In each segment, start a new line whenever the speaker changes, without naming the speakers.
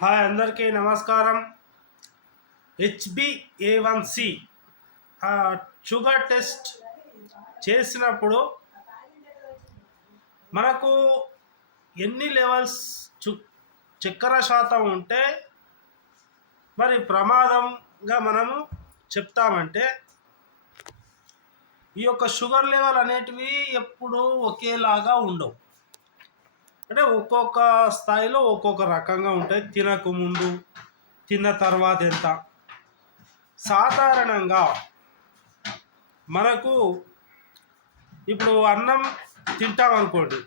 Hi అందరికీ నమస్కారం. HB A one C sugar test చేసినప్పుడు మనకు ఎన్ని లెవెల్స్ చు చక్కెర శాతం ఉంటే మరి ప్రమాదంగా మనము చెప్తామంటే ఈ యొక్క షుగర్ లెవెల్ అనేటివి ఎప్పుడూ ఒకేలాగా ఉండవు. అంటే ఒక్కొక్క స్థాయిలో ఒక్కొక్క రకంగా ఉంటాయి. తినక ముందు తిన్న తర్వాత ఎంత. సాధారణంగా మనకు ఇప్పుడు అన్నం తింటాం అనుకోండి.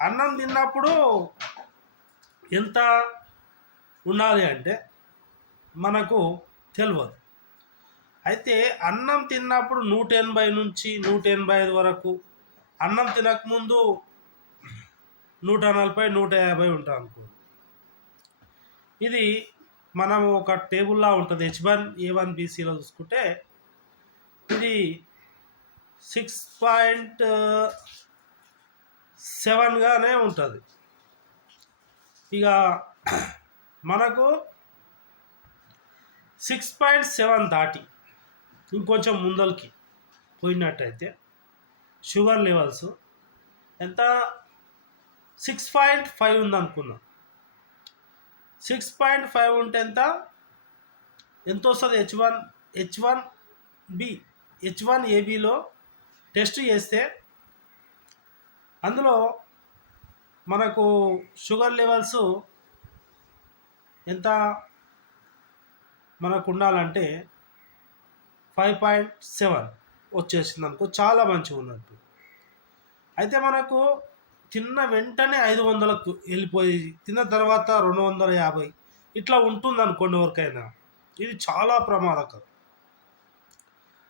అన్నం తిన్నప్పుడు ఎంత ఉండాలి అంటే మనకు తెలియదు అయితే అన్నం తిన్నప్పుడు నూట ఎనభై నుంచి నూట ఎనభై ఐదు వరకు అన్నం తినకముందు నూట నలభై నూట యాభై ఉంటాం అనుకో. ఇది మనం ఒక టేబుల్లా ఉంటుంది. హెచ్ వన్ ఏ వన్ బీసీలో చూసుకుంటే ఇది సిక్స్ పాయింట్ సెవెన్గానే ఉంటుంది. ఇక మనకు సిక్స్ పాయింట్ సెవెన్ దాటి ఇంకొంచెం ముందలకి పోయినట్టయితే షుగర్ లెవెల్స్ ఎంత? సిక్స్ పాయింట్ ఫైవ్ ఉంది అనుకుందాం సిక్స్ పాయింట్ ఫైవ్ ఉంటే ఎంత? ఎంత వస్తుంది H one H one B H one ఏబిలో test చేస్తే అందులో మనకు షుగర్ లెవెల్స్ ఎంత మనకు ఉండాలంటే ఫైవ్ పాయింట్ సెవెన్ వచ్చేసింది అనుకో చాలా మంచిగా ఉన్నట్టు అయితే మనకు తిన్న వెంటనే ఐదు వందలకు వెళ్ళిపోయి తిన్న తర్వాత రెండు వందల యాభై ఇట్లా ఉంటుంది అనుకోండి ఎవరికైనా. ఇది చాలా ప్రమాదకరం.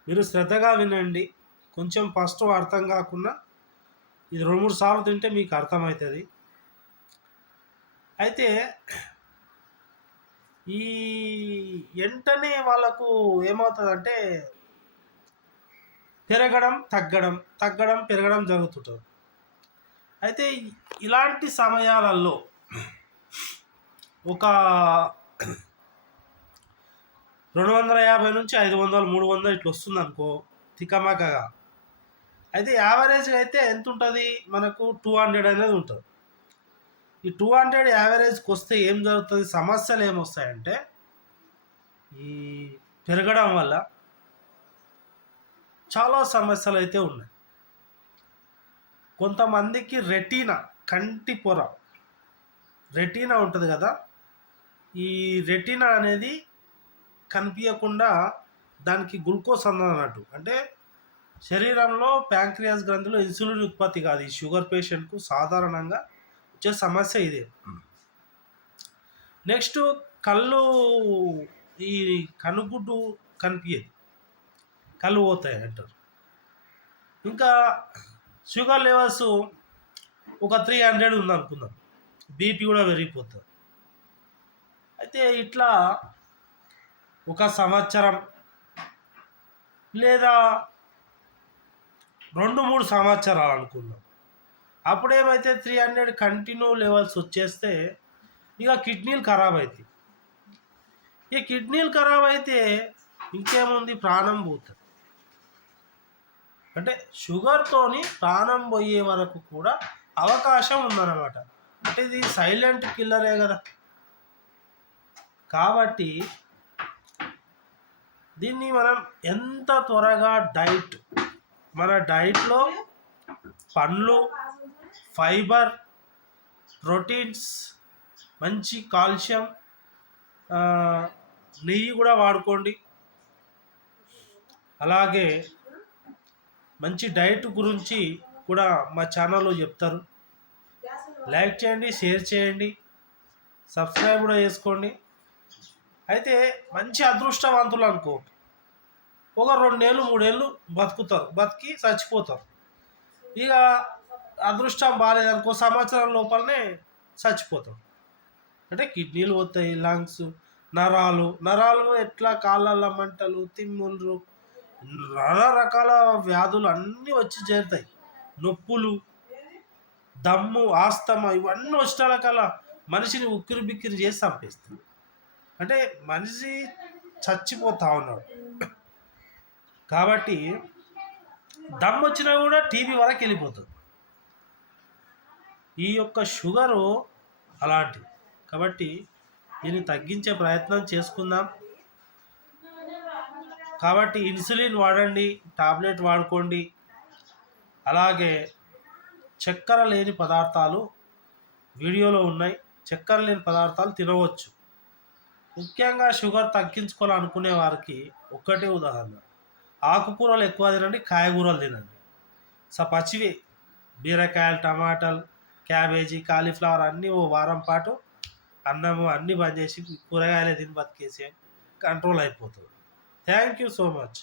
మీరు శ్రద్ధగా వినండి. కొంచెం ఫస్ట్ అర్థం కాకుండా ఇది రెండు మూడు సార్లు తింటే మీకు అర్థమవుతుంది. అయితే ఈ వెంటనే వాళ్ళకు ఏమవుతుందంటే పెరగడం తగ్గడం తగ్గడం పెరగడం జరుగుతుంటుంది. అయితే ఇలాంటి సమయాలలో ఒక రెండు వందల యాభై నుంచి ఐదు వందలు మూడు వందలు ఇట్లా వస్తుంది అనుకో తికమకగా. అయితే యావరేజ్గా అయితే ఎంత ఉంటుంది మనకు టూ హండ్రెడ్ అనేది ఉంటుంది. ఈ టూ హండ్రెడ్ యావరేజ్కి వస్తే ఏం జరుగుతుంది? సమస్యలు ఏమొస్తాయంటే ఈ పెరగడం వల్ల చాలా సమస్యలు అయితే ఉన్నాయి. కొంతమందికి రెటీనా కంటి పొర. రెటీనా ఉంటుంది కదా? ఈ రెటీనా అనేది కనిపించకుండా దానికి గ్లూకోజ్ అందనట్టు అంటే శరీరంలో ప్యాంక్రియాస్ గ్రంథిలో ఇన్సులిన్ ఉత్పత్తి కాదు. ఈ షుగర్ పేషెంట్కు సాధారణంగా వచ్చే సమస్య ఇదే. నెక్స్ట్ కళ్ళు ఈ కనుగుడ్డు కనిపించేది కళ్ళు పోతాయి అంటారు. ఇంకా షుగర్ లెవెల్స్ ఒక త్రీ హండ్రెడ్ ఉంది అనుకుందాం బీపీ కూడా పెరిగిపోతుంది. అయితే ఇట్లా ఒక సంవత్సరం లేదా రెండు మూడు సంవత్సరాలు అనుకుందాం. అప్పుడేమైతే త్రీ హండ్రెడ్ కంటిన్యూ లెవెల్స్ వచ్చేస్తే ఇక కిడ్నీలు ఖరాబ్ అవుతాయి ఈ కిడ్నీలు ఖరాబ్ అయితే ఇంకేముంది? ప్రాణం పోతుంది. అంటే షుగర్తోని ప్రాణం పోయే వరకు కూడా అవకాశం ఉందన్నమాట. అంటే ఇది సైలెంట్ కిల్లరే కదా. కాబట్టి దీన్ని మనం ఎంత త్వరగా డైట్ మన డైట్లో పండ్లు ఫైబర్ ప్రోటీన్స్ మంచి కాల్షియం నెయ్యి కూడా వాడుకోండి. అలాగే మంచి డైట్ గురించి కూడా మా ఛానల్లో చెప్తారు. లైక్ చేయండి షేర్ చేయండి సబ్స్క్రైబ్ కూడా చేసుకోండి. అయితే మంచి అదృష్టవంతులు అనుకో. ఒక రెండేళ్ళు మూడేళ్ళు బతుకుతారు బతికి చచ్చిపోతారు. ఇక అదృష్టం బాగాలేదనుకో సంవత్సరం లోపలనే చచ్చిపోతారు. అంటే కిడ్నీలు పోతాయి లంగ్స్ నరాలు నరాలు ఎట్లా కాళ్ళ మంటలు తిమ్ములు నానా రకాల వ్యాధులు అన్నీ వచ్చి చేరుతాయి. నొప్పులు దమ్ము ఆస్తమా ఇవన్నీ వచ్చిన కల్లా మనిషిని ఉక్కిరి బిక్కిరి చేసి చంపేస్తుంది. అంటే మనిషి చచ్చిపోతా ఉన్నాడు. కాబట్టి దమ్ వచ్చినా కూడా టీబీ వరకు వెళ్ళిపోతుంది. ఈ యొక్క షుగరు అలాంటిది. కాబట్టి దీన్ని తగ్గించే ప్రయత్నం చేసుకుందాం. కాబట్టి ఇన్సులిన్ వాడండి టాబ్లెట్ వాడుకోండి. అలాగే చక్కెర లేని పదార్థాలు వీడియోలో ఉన్నాయి. చక్కెర లేని పదార్థాలు తినవచ్చు. ముఖ్యంగా షుగర్ తగ్గించుకోవాలనుకునే వారికి ఒక్కటే ఉదాహరణ. ఆకుకూరలు ఎక్కువ తినండి కాయగూరలు తినండి. సో పచ్చివి బీరకాయలు టమాటాలు క్యాబేజీ కాలీఫ్లవర్ అన్నీ ఓ వారం పాటు అన్నము అన్నీ బంద్ చేసి కూరగాయలే తిని బతికేసి కంట్రోల్ అయిపోతుంది. Thank you so much